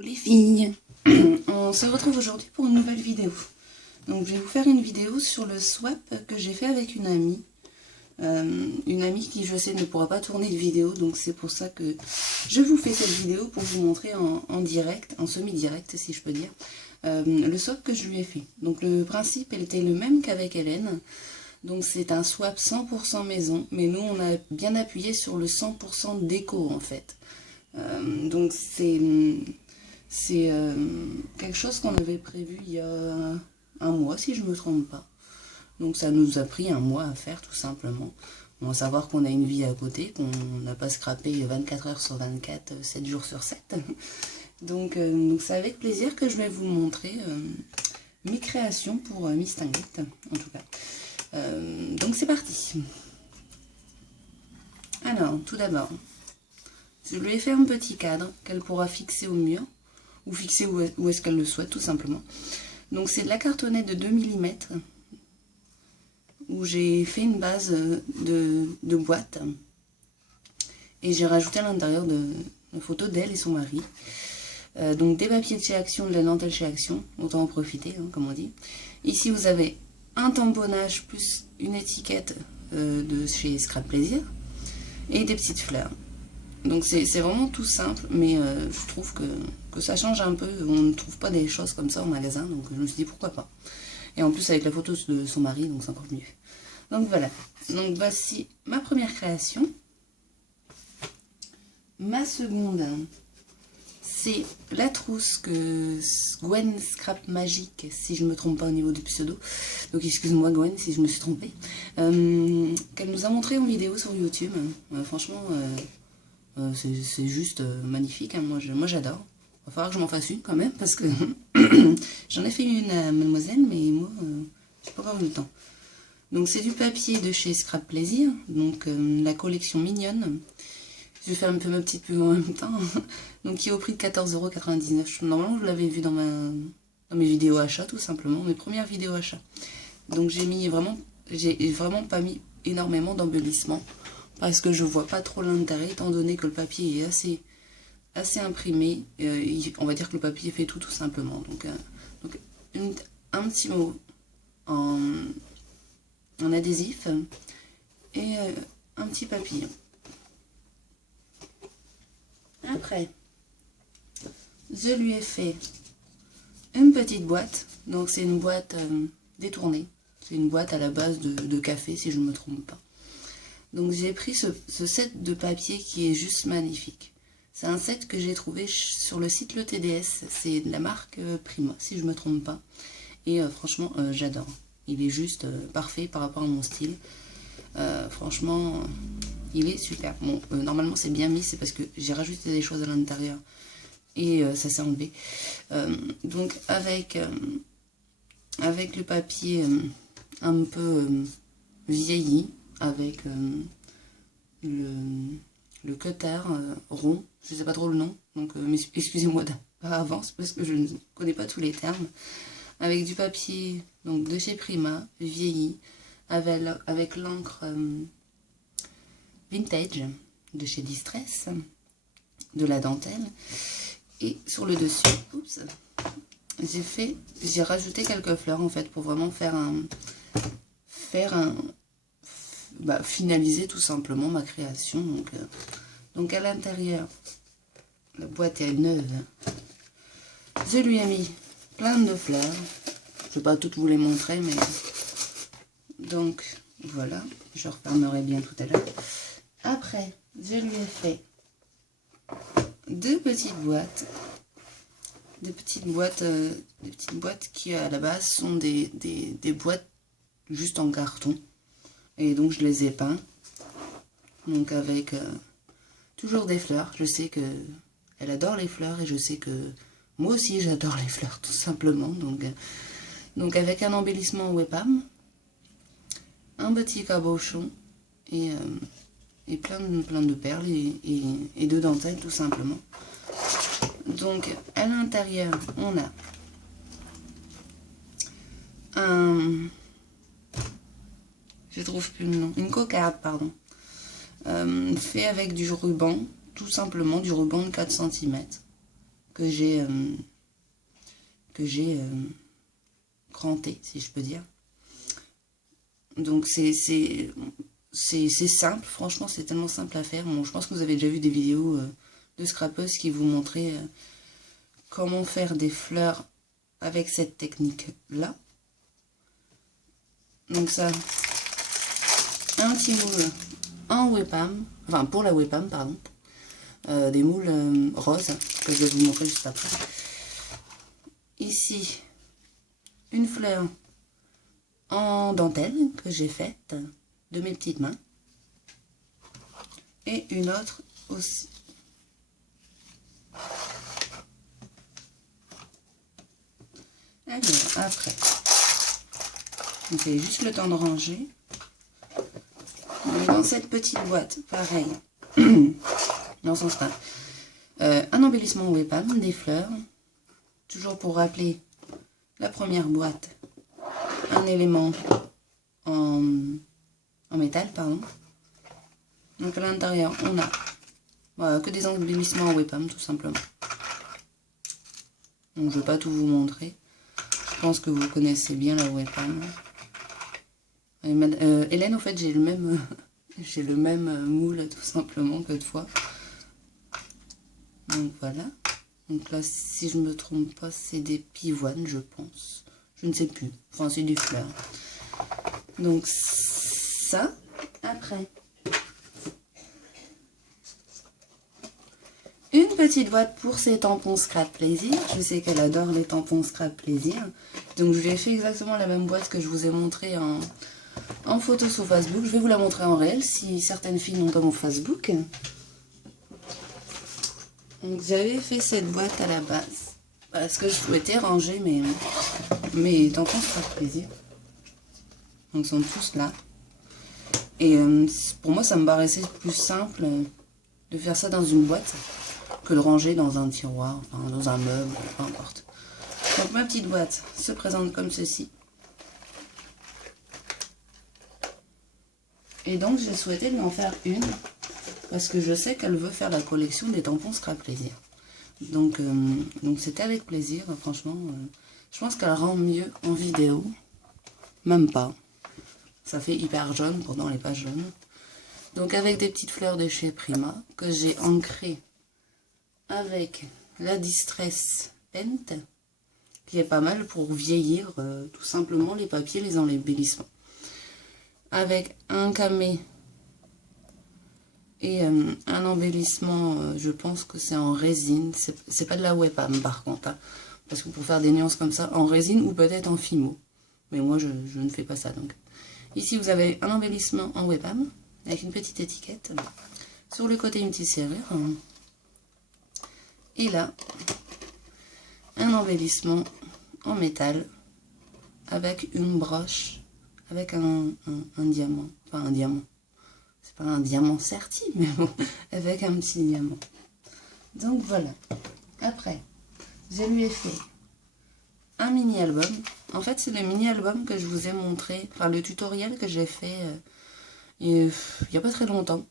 Les filles, on se retrouve aujourd'hui pour une nouvelle vidéo. Donc je vais vous faire une vidéo sur le swap que j'ai fait avec une amie. Une amie qui je sais ne pourra pas tourner de vidéo, donc c'est pour ça que je vous fais cette vidéo pour vous montrer en direct, en semi-direct si je peux dire, le swap que je lui ai fait. Donc le principe elle était le même qu'avec Hélène. Donc c'est un swap 100% maison, mais nous on a bien appuyé sur le 100% déco en fait. Donc c'est quelque chose qu'on avait prévu il y a un mois, si je ne me trompe pas. Donc ça nous a pris un mois à faire, tout simplement. On va savoir qu'on a une vie à côté, qu'on n'a pas scrappé 24 heures sur 24, 7 jours sur 7. Donc c'est avec plaisir que je vais vous montrer mes créations pour Miss Tinguette, en tout cas. Donc c'est parti. Alors, tout d'abord, je lui ai fait un petit cadre qu'elle pourra fixer au mur, ou fixer où est-ce qu'elle le souhaite, tout simplement. Donc c'est de la cartonnette de 2 mm, où j'ai fait une base de boîte, et j'ai rajouté à l'intérieur une photo d'elle et son mari. Donc des papiers de chez Action, de la dentelle chez Action, autant en profiter, hein, comme on dit. Ici vous avez un tamponnage plus une étiquette de chez Scrap Plaisir, et des petites fleurs. Donc c'est vraiment tout simple, mais je trouve que ça change un peu. On ne trouve pas des choses comme ça au magasin, donc je me suis dit pourquoi pas. Et en plus avec la photo de son mari, donc c'est encore mieux. Donc voilà, donc voici ma première création. Ma seconde, c'est la trousse que Gwen Scrap Magique, si je ne me trompe pas au niveau du pseudo, donc excuse-moi Gwen si je me suis trompée, qu'elle nous a montré en vidéo sur YouTube. Franchement... c'est juste magnifique, hein. Moi j'adore. Il va falloir que je m'en fasse une quand même, parce que j'en ai fait une à mademoiselle, mais moi, j'ai pas encore eu le temps. Donc c'est du papier de chez Scrap Plaisir, donc la collection mignonne. Je vais faire un peu ma petite pub en même temps. Donc qui est au prix de 14,99 €. Normalement je l'avais vu dans mes vidéos achats, tout simplement, mes premières vidéos achats. Donc j'ai vraiment pas mis énormément d'embellissement, parce que je vois pas trop l'intérêt, étant donné que le papier est assez imprimé. On va dire que le papier fait tout simplement. Donc un petit mot en adhésif et un petit papillon. Après, je lui ai fait une petite boîte. Donc c'est une boîte détournée. C'est une boîte à la base de café, si je ne me trompe pas. Donc j'ai pris ce set de papier qui est juste magnifique. C'est un set que j'ai trouvé sur le site Le TDS. C'est de la marque Prima, si je ne me trompe pas. Et franchement, j'adore. Il est juste parfait par rapport à mon style. Franchement, il est super. Bon, normalement c'est bien mis, c'est parce que j'ai rajouté des choses à l'intérieur. Et ça s'est enlevé. Donc avec le papier un peu vieilli, avec le cutter rond, je ne sais pas trop le nom, donc excusez-moi par avance parce que je ne connais pas tous les termes, avec du papier donc de chez Prima, vieilli, avec l'encre vintage de chez Distress, de la dentelle, et sur le dessus, oups, j'ai rajouté quelques fleurs en fait pour vraiment finaliser tout simplement ma création. Donc à l'intérieur, la boîte est neuve. Je lui ai mis plein de fleurs. Je ne vais pas toutes vous les montrer, mais donc voilà, je refermerai bien tout à l'heure. Après, je lui ai fait deux petites boîtes. Des petites boîtes qui à la base sont des boîtes juste en carton. Et donc je les ai peints, donc avec toujours des fleurs. Je sais que elle adore les fleurs et je sais que moi aussi j'adore les fleurs tout simplement. Donc avec un embellissement Webam, un petit cabochon et plein de perles et de dentelles tout simplement. Donc à l'intérieur on a je trouve plus le nom, une cocarde, pardon, fait avec du ruban, tout simplement du ruban de 4 cm. que j'ai cranté, si je peux dire. Donc c'est simple, franchement c'est tellement simple à faire. Bon, je pense que vous avez déjà vu des vidéos de scrapeuses qui vous montraient comment faire des fleurs avec cette technique là. Donc ça, un petit moule en Webam, enfin pour la Webam pardon, des moules roses que je vais vous montrer juste après. Ici une fleur en dentelle que j'ai faite de mes petites mains et une autre aussi. Alors après, on fait juste le temps de ranger. Dans cette petite boîte, pareil, dans son style, un embellissement Webam, des fleurs, toujours pour rappeler la première boîte, un élément en métal, pardon. Donc à l'intérieur, on a voilà, que des embellissements en Webam, tout simplement. Donc je ne vais pas tout vous montrer. Je pense que vous connaissez bien la Webam. Hélène, au fait, j'ai le même moule, tout simplement, que de fois. Donc voilà. Donc là, si je ne me trompe pas, c'est des pivoines, je pense. Je ne sais plus. Enfin, c'est des fleurs. Donc ça, après. Une petite boîte pour ses tampons Scrap Plaisir. Je sais qu'elle adore les tampons Scrap Plaisir. Donc je lui ai fait exactement la même boîte que je vous ai montré en photo sur Facebook. Je vais vous la montrer en réel si certaines filles n'ont pas mon Facebook. Donc j'avais fait cette boîte à la base parce que je souhaitais ranger mes tampons Scrap Plaisir. Donc ils sont tous là. Et pour moi ça me paraissait plus simple de faire ça dans une boîte que de ranger dans un tiroir, enfin dans un meuble, peu importe. Donc ma petite boîte se présente comme ceci. Et donc j'ai souhaité lui en faire une, parce que je sais qu'elle veut faire la collection des tampons Scrap Plaisir. Donc c'était avec plaisir, franchement. Je pense qu'elle rend mieux en vidéo. Même pas. Ça fait hyper jaune, pourtant elle n'est pas jaune. Donc avec des petites fleurs de chez Prima, que j'ai ancrées avec la Distress Paint, qui est pas mal pour vieillir tout simplement les papiers, les embellissements. Avec un camé et un embellissement, je pense que c'est en résine, c'est pas de la Webam par contre, hein, parce que pour faire des nuances comme ça, en résine ou peut-être en fimo, mais moi je ne fais pas ça. Donc ici vous avez un embellissement en Webam avec une petite étiquette, sur le côté une petite serrure, et là un embellissement en métal avec une broche, avec un diamant, enfin un diamant, c'est pas un diamant serti, mais bon, avec un petit diamant. Donc voilà. Après, je lui ai fait un mini album. En fait, c'est le mini album que je vous ai montré, enfin le tutoriel que j'ai fait il n'y a pas très longtemps,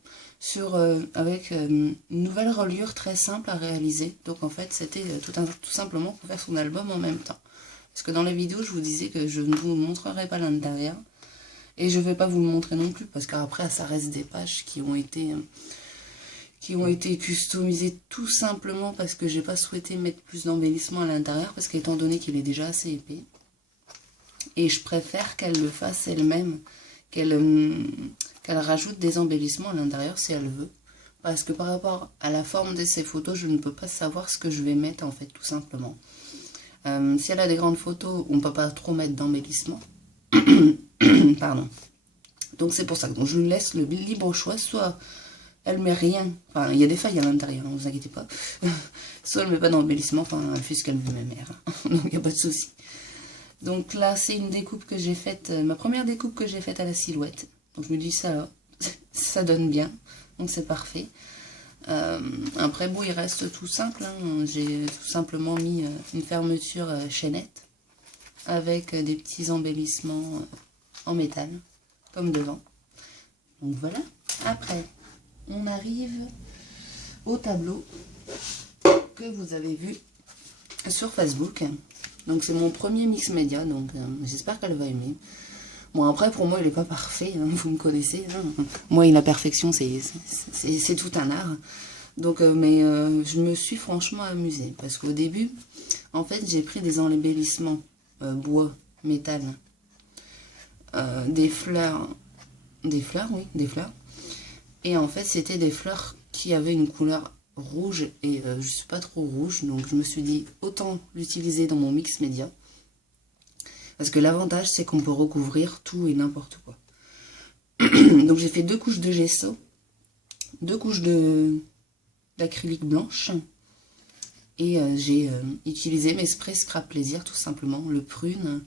avec une nouvelle reliure très simple à réaliser. Donc en fait, c'était tout simplement pour faire son album en même temps. Parce que dans la vidéo, je vous disais que je ne vous montrerai pas l'intérieur. Et je ne vais pas vous le montrer non plus, parce qu'après, ça reste des pages qui ont été customisées tout simplement parce que j'ai pas souhaité mettre plus d'embellissement à l'intérieur, parce qu'étant donné qu'il est déjà assez épais. Et je préfère qu'elle le fasse elle-même, qu'elle rajoute des embellissements à l'intérieur si elle veut. Parce que par rapport à la forme de ces photos, je ne peux pas savoir ce que je vais mettre en fait, tout simplement. Si elle a des grandes photos, on ne peut pas trop mettre d'embellissement. Pardon. Donc c'est pour ça que je lui laisse le libre choix. Soit elle met rien, enfin il y a des failles à l'intérieur, ne vous inquiétez pas. Soit elle met pas d'embellissement, enfin elle fait ce qu'elle veut, ma mère. Donc il n'y a pas de souci. Donc là c'est une découpe que j'ai faite, ma première découpe que j'ai faite à la silhouette. Donc je me dis ça donne bien, donc c'est parfait. Après bon, il reste tout simple, hein. J'ai tout simplement mis une fermeture chaînette avec des petits embellissements en métal, comme devant. Donc voilà. Après, on arrive au tableau que vous avez vu sur Facebook. Donc c'est mon premier mix média, donc j'espère qu'elle va aimer. Bon, après, pour moi, il n'est pas parfait, hein, vous me connaissez. Hein. Moi, la perfection, c'est tout un art. Donc, je me suis franchement amusée. Parce qu'au début, en fait, j'ai pris des embellissements bois, métal, des fleurs, oui, des fleurs. Et en fait, c'était des fleurs qui avaient une couleur rouge et je ne suis pas trop rouge. Donc, je me suis dit, autant l'utiliser dans mon mix média. Parce que l'avantage, c'est qu'on peut recouvrir tout et n'importe quoi. Donc j'ai fait 2 couches de gesso, 2 couches d'acrylique blanche. Et j'ai utilisé mes sprays Scrap Plaisir, tout simplement. Le prune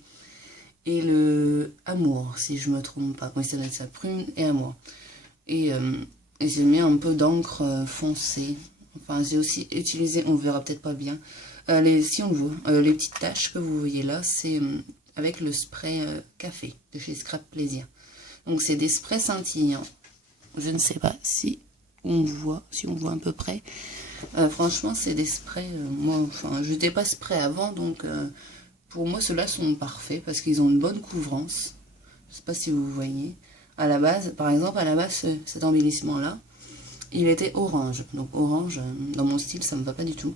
et le amour, si je me trompe pas. Oui, ça doit être ça, prune et amour. Et j'ai mis un peu d'encre foncée. Enfin, j'ai aussi utilisé, on verra peut-être pas bien, si on le voit, les petites taches que vous voyez là, c'est... avec le spray café de chez Scrap Plaisir. Donc c'est des sprays scintillants. Je ne sais pas si on voit à peu près. Franchement, c'est des sprays, moi, enfin, je n'étais pas spray avant, donc pour moi, ceux-là sont parfaits parce qu'ils ont une bonne couvrance. Je ne sais pas si vous voyez. À la base, par exemple, cet embellissement-là, il était orange. Donc orange, dans mon style, ça ne me va pas du tout.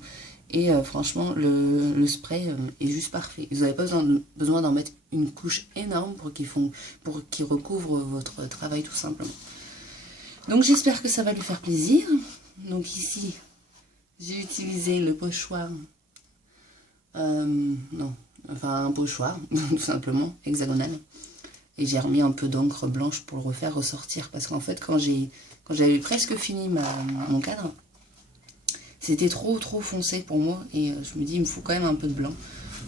Et franchement, le spray est juste parfait. Vous n'avez pas besoin d'en mettre une couche énorme pour qu'il recouvre votre travail tout simplement. Donc j'espère que ça va lui faire plaisir. Donc ici, j'ai utilisé le pochoir. Un pochoir, tout simplement, hexagonal. Et j'ai remis un peu d'encre blanche pour le refaire ressortir. Parce qu'en fait, quand j'avais presque fini mon cadre, c'était trop foncé pour moi et je me dis il me faut quand même un peu de blanc,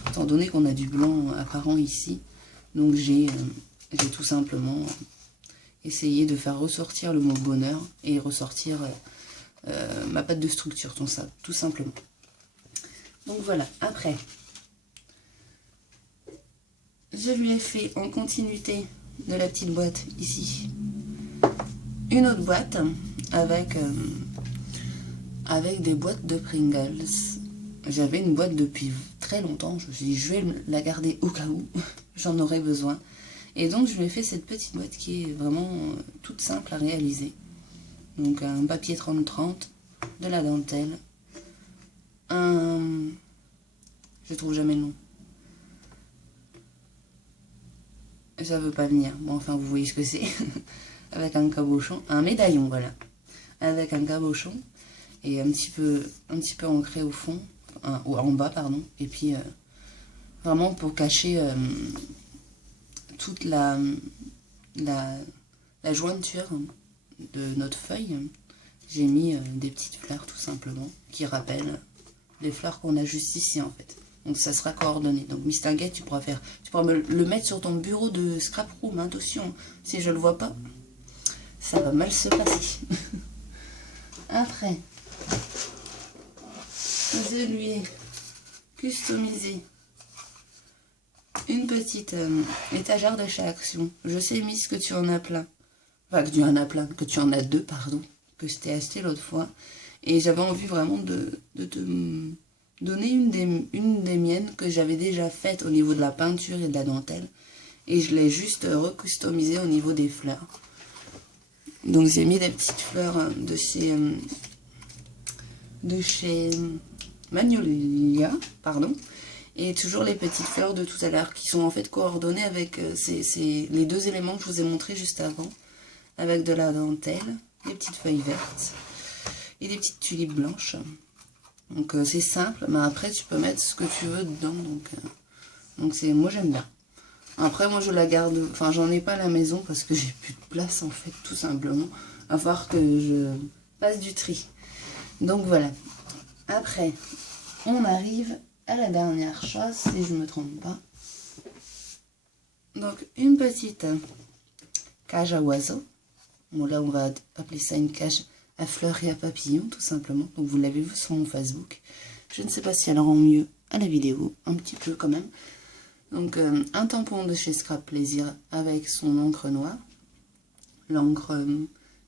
étant donné qu'on a du blanc apparent ici. Donc j'ai tout simplement essayé de faire ressortir le mot bonheur et ressortir ma pâte de structure, tout simplement. Donc voilà, après, je lui ai fait en continuité de la petite boîte ici, une autre boîte avec des boîtes de Pringles. J'avais une boîte depuis très longtemps, je me suis dit je vais la garder au cas où j'en aurais besoin. Et donc je lui ai fait cette petite boîte qui est vraiment toute simple à réaliser. Donc un papier 30-30, de la dentelle, je trouve jamais le nom. Ça veut pas venir, bon enfin vous voyez ce que c'est. Avec un cabochon, un médaillon voilà. Avec un cabochon. Et un petit peu ancré au fond, ou en bas, pardon. Et puis, vraiment pour cacher toute la jointure de notre feuille, j'ai mis des petites fleurs, tout simplement, qui rappellent les fleurs qu'on a juste ici, en fait. Donc, ça sera coordonné. Donc, Miss Tinguette, tu pourras me le mettre sur ton bureau de scrap room, hein, attention. Si je le vois pas, ça va mal se passer. Après... je lui ai customisé une petite étagère de chez Action. Je sais, Miss, que tu en as plein. Enfin, que tu en as 2, pardon. Que je t'ai acheté l'autre fois. Et j'avais envie vraiment de te donner une des miennes que j'avais déjà faite au niveau de la peinture et de la dentelle. Et je l'ai juste recustomisée au niveau des fleurs. Donc j'ai mis des petites fleurs de chez Magnolia, pardon, et toujours les petites fleurs de tout à l'heure qui sont en fait coordonnées avec les 2 éléments que je vous ai montrés juste avant, avec de la dentelle, des petites feuilles vertes et des petites tulipes blanches. Donc c'est simple, mais après tu peux mettre ce que tu veux dedans, donc moi j'aime bien. Après moi je la garde, enfin j'en ai pas à la maison parce que j'ai plus de place en fait, tout simplement, à voir que je passe du tri. Donc voilà. Après, on arrive à la dernière chose, si je ne me trompe pas. Donc, une petite cage à oiseaux. Bon, là, on va appeler ça une cage à fleurs et à papillons, tout simplement. Donc, vous l'avez vu sur mon Facebook. Je ne sais pas si elle rend mieux à la vidéo, un petit peu quand même. Donc, un tampon de chez Scrap Plaisir avec son encre noire. L'encre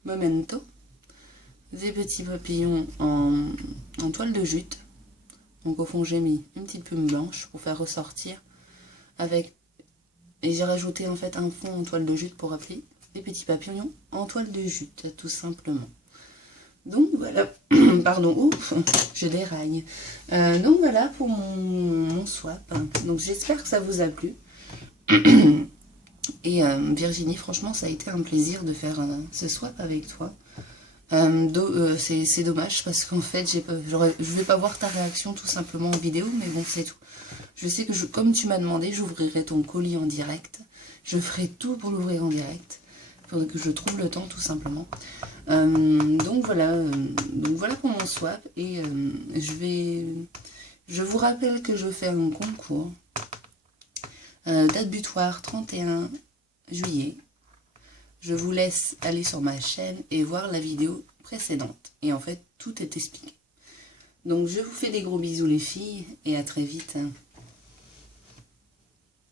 Memento. Des petits papillons en toile de jute, Donc au fond j'ai mis une petite plume blanche pour faire ressortir avec... Et j'ai rajouté en fait un fond en toile de jute pour appeler des petits papillons en toile de jute, tout simplement. Donc voilà, pardon, ouf, je déraille. Donc voilà pour mon swap. Donc j'espère que ça vous a plu. Et Virginie, franchement, ça a été un plaisir de faire ce swap avec toi. C'est dommage parce qu'en fait, je vais pas voir ta réaction tout simplement en vidéo, mais bon, c'est tout. Je sais que comme tu m'as demandé, j'ouvrirai ton colis en direct. Je ferai tout pour l'ouvrir en direct. Il faudrait que je trouve le temps tout simplement. Donc voilà pour mon swap. Et je vous rappelle que je fais un concours. Date butoir 31 juillet. Je vous laisse aller sur ma chaîne et voir la vidéo précédente. Et en fait, tout est expliqué. Donc je vous fais des gros bisous les filles et à très vite.